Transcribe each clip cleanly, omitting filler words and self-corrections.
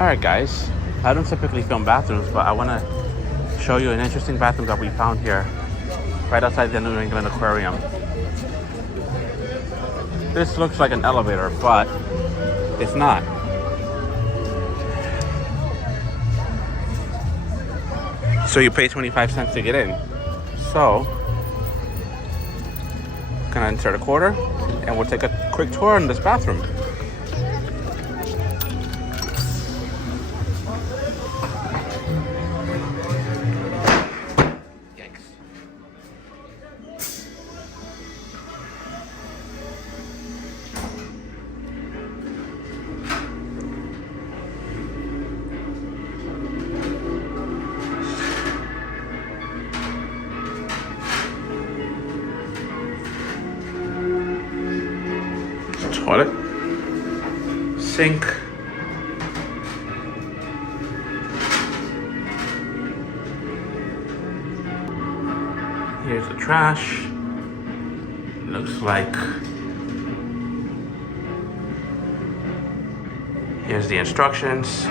Alright guys, I don't typically film bathrooms, but I want to show you an interesting bathroom that we found here right outside the New England Aquarium. This looks like an elevator, but it's not. So you pay 25 cents to get in. So, gonna insert a quarter and we'll take a quick tour in this bathroom. Toilet, sink, here's the trash. Looks like here's the instructions.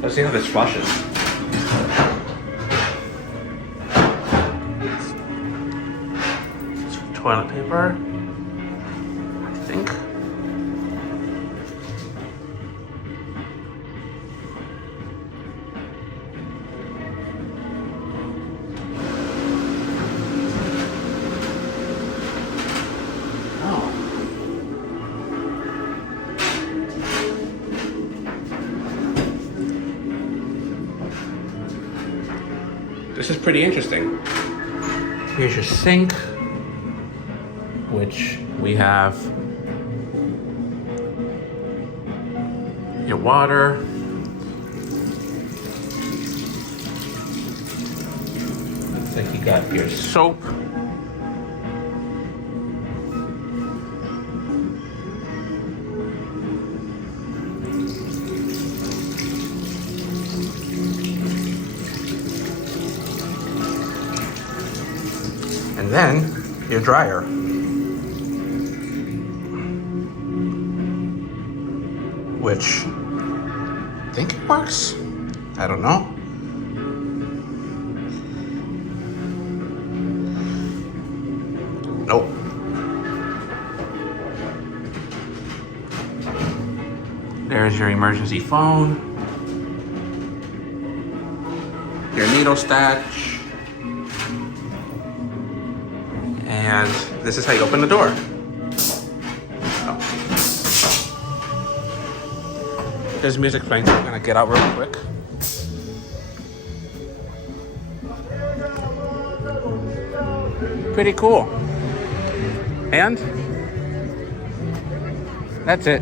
Let's see how this flushes. Toilet paper, I think. Oh. This is pretty interesting. Here's your sink, which we have your water, looks like you got your soap, and then your dryer. Which I think it works. I don't know. Nope. There's your emergency phone, your needle stash, and this is how you open the door. There's music playing, so I'm gonna get out real quick. Pretty cool. And that's it.